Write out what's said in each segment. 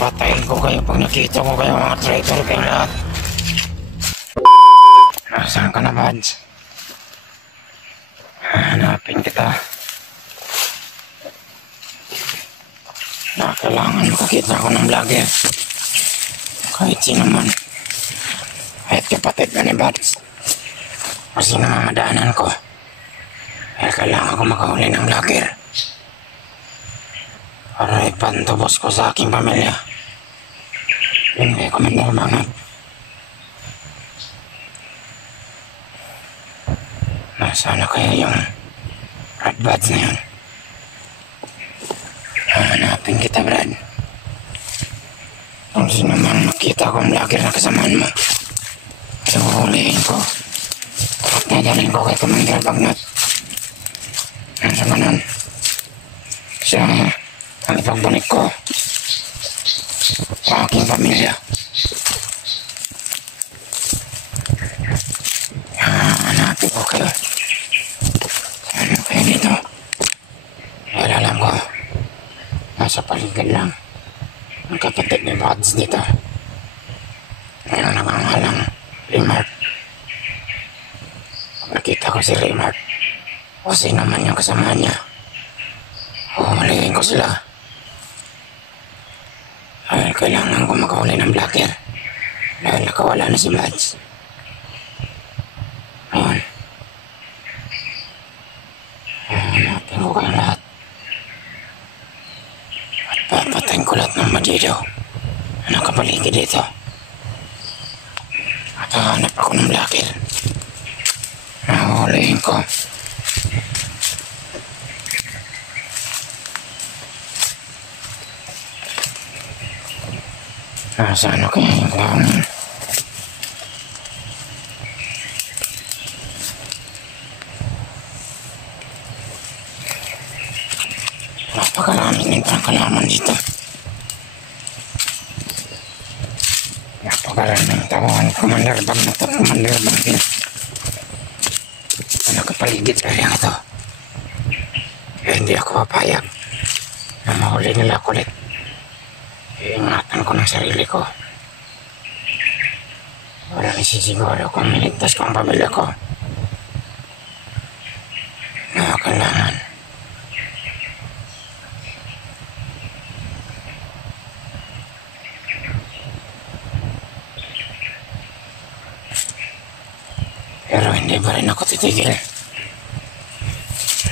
Patayin ko kayo pag nakita ko kayo mga traitor kayong lahat. Nasaan ka na, Bads? Hanapin kita. Kailangan makakita ako ng vlogger. Kahit sino man. Kahit kapatid ka ni Bads. Kasi namamadaanan ko. Kaya kailangan ko makahuli ng vlogger. Para ipantubos ko sa aking pamilya. Yun kay Commander Bangat. Nasaan na kaya yung Red Buds na yun? Hanapin kita, Brad. Kung sino man makita kong vlogger na kasamaan mo, iuhulihin ko at nadalhin ko kay Commander Bangat. Ang sa ganun, siya ang ipagbalik ko sa aking pamilya. Hanapin ko kayo. Ano kayo dito? Dahil alam ko, nasa paligid lang ang kapatid ni Bads dito. Ngayon nakangalang Remark. Pag nakita ko si Remark o sino man yung kasama niya, huhulihin ko sila. Dahil kailangan ko makahuli ng vlogger dahil nakawala na si Bads. Ngayon, hanapin ko kayo lahat. At papatayin ko lahat ng bandido na nakapaligid dito. At hahanap ako ng vlogger. Nahuhulihin ko. Nasaan ako kaya yung clown? Napakaraming din parang kalaman dito. Napakaraming tawaan Commander Bangat at Commander Bangat na nakapaligid sa area ito. Kaya hindi ako papayag na mahuli nila ako ulit. Iingatan ko ng sarili ko. Para isisiguro kung miligtas ko ang pamilya ko. Na kailangan. Pero hindi pa rin ako titigil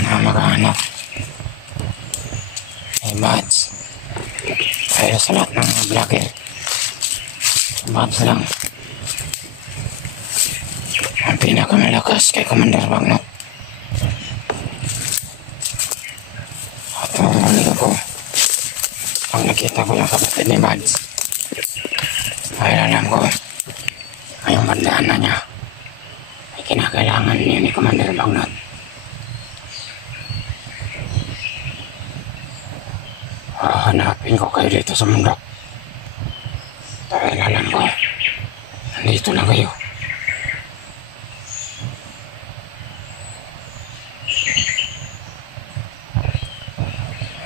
na maghahanap ay Bads. Dahil sa lahat ng vlogger, Bads lang ang pinakamalakas kay Commander Bangat. At mahuli ako pag nakita ko yung kapatid ni Bads. Dahil alam ko ngayong bandaan na niya ay kinakailangan niya ni Commander Bangat. Hanapin ko kayo dito sa mundo. Dahil alam ko, nandito lang kayo.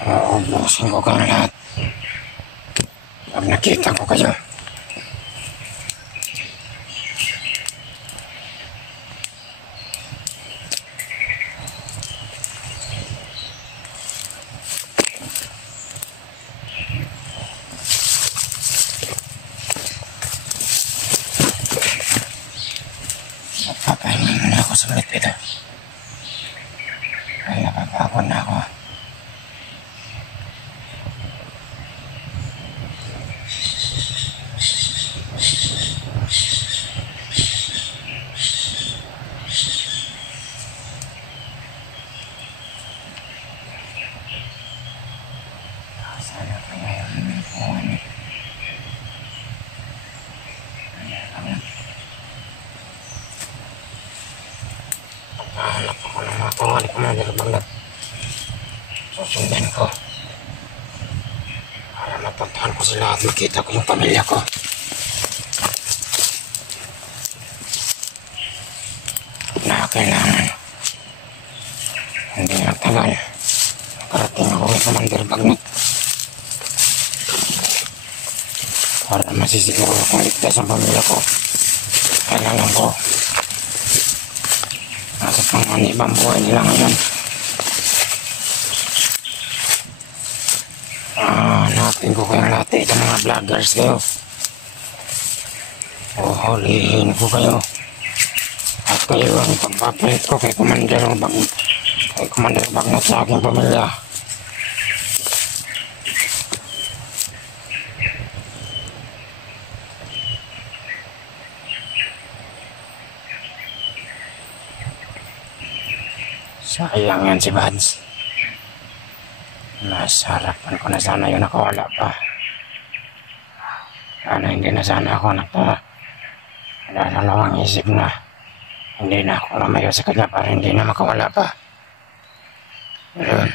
Uubusin ko kang lahat. Pag nakita ko kayo. Papahinga muna ako saglit dito. Ay, napapagod na ako. Sana pa ngayon ng phone. Hanap ako ng mga tunga ni Commander Bangat. Susundan ko para mapuntahan ko sila at makita ko yung pamilya ko. Na kailangan hindi nagtagal makarating ako kay Commander Bangat. para masisiguro kung ligtas ang pamilya ko. Kailangan ko nasa panganibang buhay nila ngayon. Hanapin ko kayong lahat ng mga vloggers kayo. Hulihin ko kayo. At kayo ang pagpapalit ko kay Commander Bagnot sa aking pamilya. Sayang yan si Bads. Nasa harapan ko na sana yun, nakawala pa. Sana hindi na sana ako nadalawang isip na hindi na ako lumayo sa kanya para hindi na makawala pa. Yun.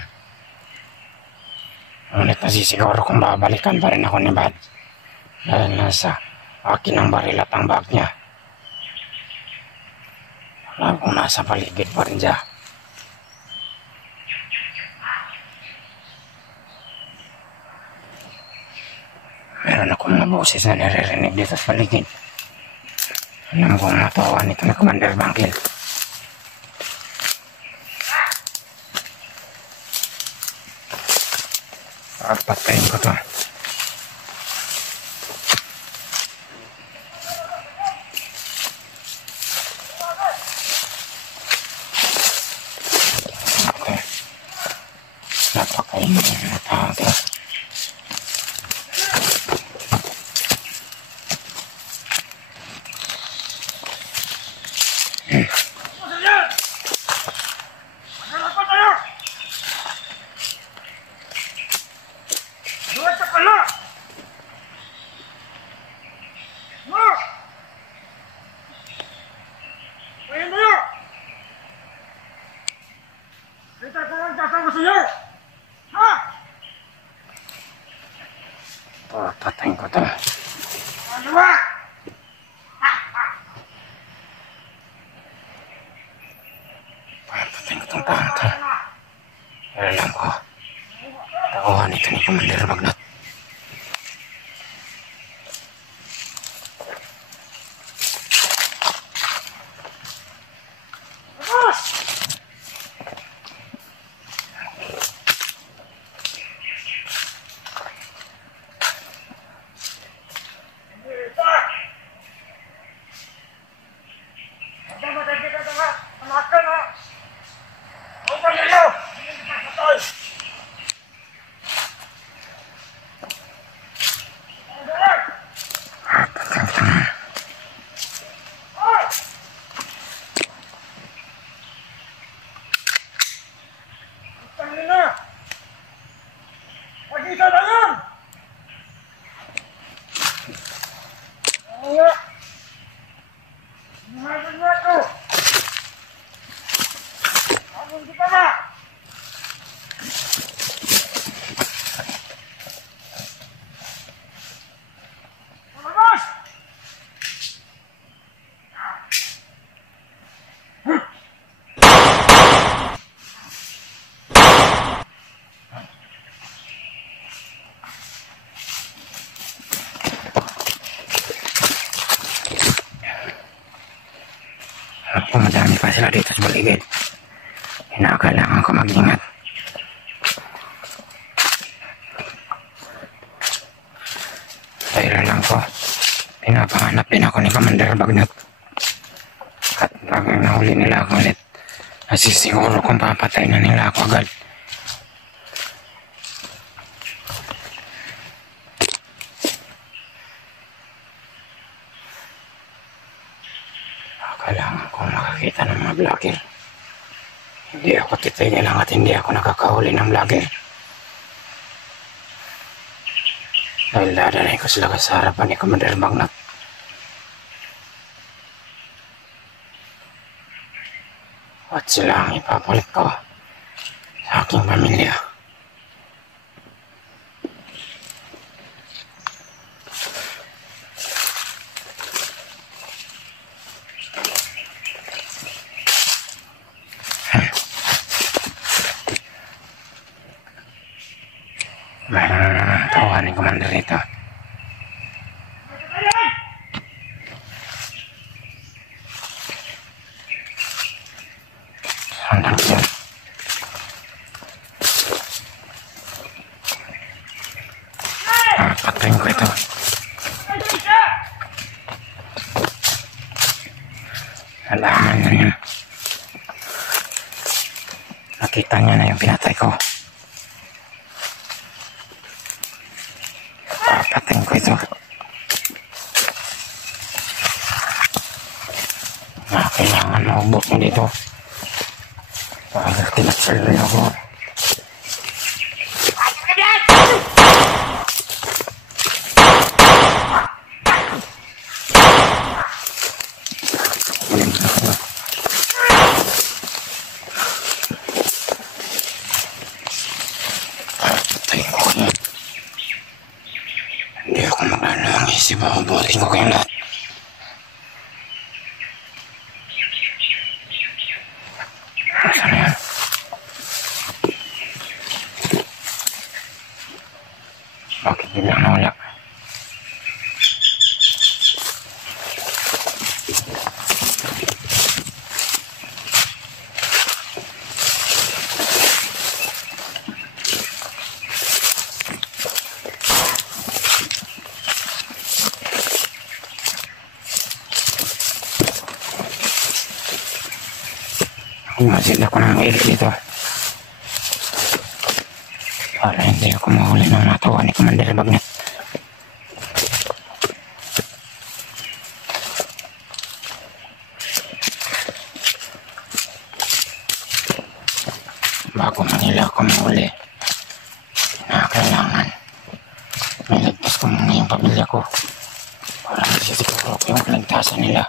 Ngunit nasisiguro kung babalikan pa rin ako ni Bads. Dahil nasa akin ang baril at ang bag niya. Alam kong nasa paligid pa rin siya. Meron akong mga boses na naririnig dito sa paligid. Alam kong natawa nito ni Commander Bangkil. Patayin ko to. Okay. Napakain mo yung tao to. Patayin ko to. Patayin ko itong taong to. Pero alam ko, takuhan ito ni Commander Bagnot. Kung madami pa sila dito sa paligid, kailangan ko mag-ingat. Dahil alam ko, pinapanganap din ako ni Commander Bagnot. At pag nahuli nila ako ulit, nasisiguro kung papatay na nila ako agad. Kailangan ko makakita ng mga vlogger. Hindi ako titigil lang at hindi ako nakakahuli ng vlogger. Dahil dadalhin ko sila sa harapan ni Commander Bagnot. At sila ang ipapalit ko sa aking pamilya. Tawahan ni Commander ito. Nakita niya na yung pinatay ko. Papatayin ko ito. Kailangan maubos na dito. Para tinasal ako. Hindi ako maglalawang isip. Mabubutin ko kayong lahat. Saan yan? Bakit biglang nawala? Masid ako ng ilik dito para hindi ako mahuli ng natawa ni Commander Bagnet. Bago man nila ako mahuli na kailangan may ligtas ko muna yung pamilya ko para masisiguro ko yung kaligtasan nila.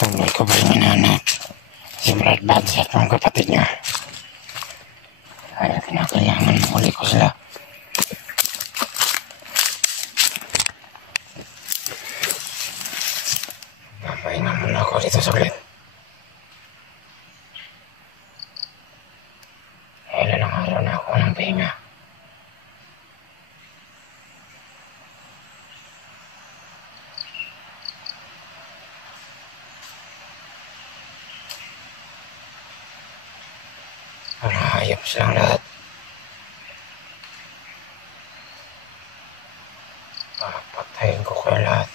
Kung may ko ba yung inanak si Brad Badge at mga kapatid niya, kaya kinakailangan mahuli ko sila. Papahinga muna ako dito saglit. Ilan ang araw na ako ng pahinga. Ang hayop silang lahat. Papatayin ko kayo lahat.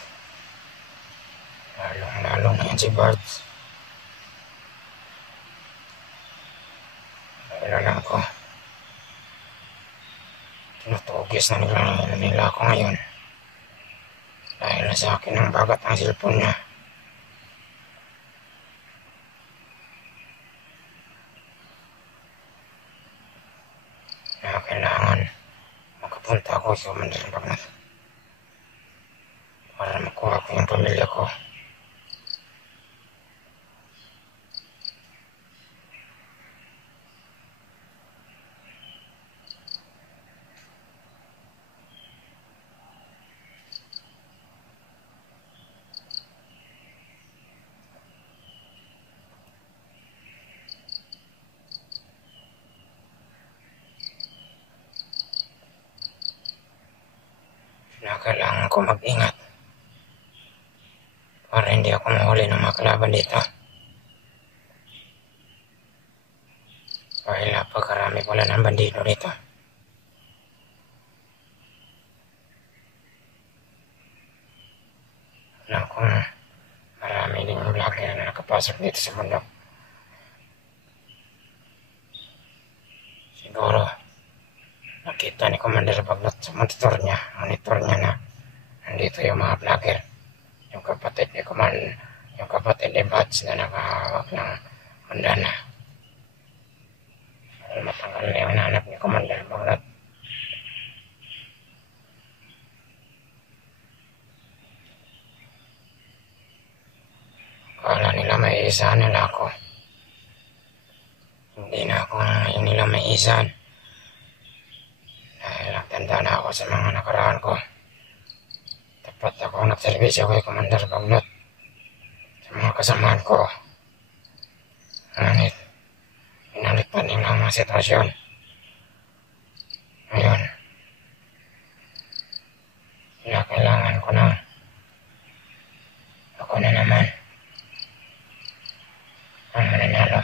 Lalong na yan si Bards. Alam ko. Tinutugis na nila ako ngayon. Dahil na sa akin ang bagat ang cellphone niya. Kailangan makapunta ako sa Commander Bagnet para makuha ko yung pamilya ko. Kailangan ko mag-ingat para hindi ako mahuli ng mga kalaban dito. Dahil napakarami pala ng bandido dito. Alam kong marami din yung vlogger na nakapasok dito sa mundo. Siguro nakita ni Commander Bagnet sa monitor niya na nandito yung mga vlogger, yung kapatid ni Bats na nakahawak ng bandana. Matagal na yung hanap ni Commander Bagnet. Akala nila may isa nila ako. Hindi na ako nila may isan. Dahil nagtanda na ako sa mga nakaraan ko. Tapat ako nagservisyo kay Commander Bagnet sa mga kasamahan ko. Ngunit, pinalitan nila ang mga sitwasyon. Ngayon, kailangan ko na. Ako na naman ang mananalo.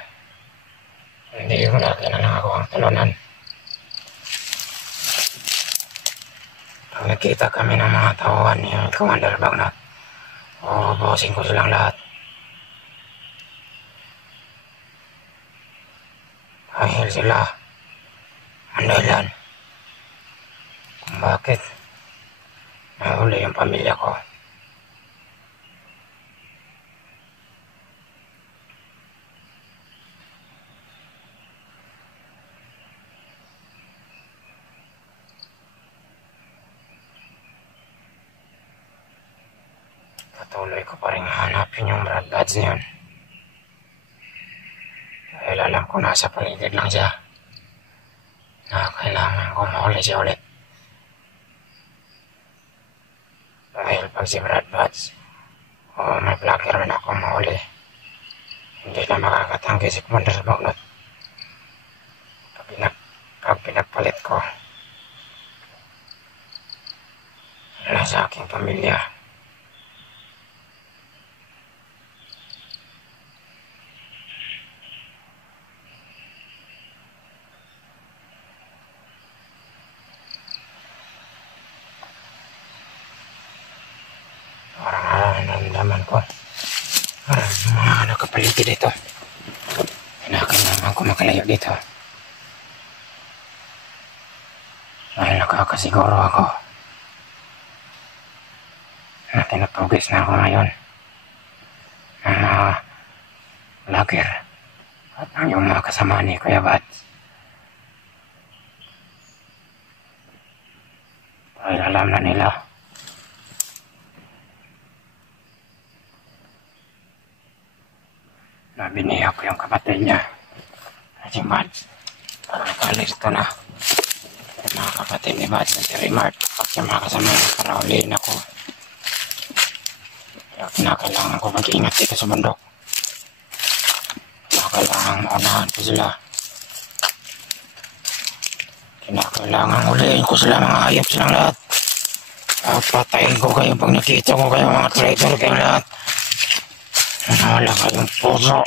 Hindi mo natin na lang ako ang talunan. nakikita kami ng mga tauhan ni Commander Bagnat, ubusin ko silang lahat. Dahil sila ang dahilan kung bakit nahuli yung pamilya ko. Patuloy ko pa rin hanapin yung Brad Buds na yun. Dahil alam ko nasa paligid lang siya. Na kailangan ko mahuli siya ulit. Dahil pag si Brad Buds o may vlogger man ako mahuli, hindi na makakatanggi si Commander Bagnat. Pag pinagpalit ko, wala sa aking pamilya. Parang naramdaman ko. Parang mga nakapaligid dito. Kinakailangan ko makalayo dito. Dahil nakakasiguro ako na tinatugis na ako ngayon ng mga vlogger at ang yung mga kasama ni Kuya Buds. Dahil alam na nila na biniyak ko yung kapatid niya at si Buds. Parang nakalisto na yung mga kapatid ni Buds na si Remart at yung mga kasama niya para ulihin ako. Kaya kinakailangan ko mag-iingat dito sa bundok. Kinakailangan maunahan ko sila. Kinakailangan ulihin ko sila, mga hayop silang lahat. Patayin ko kayo pag nakita ko kayo, mga traitor kayo lahat. Wala kayong puso.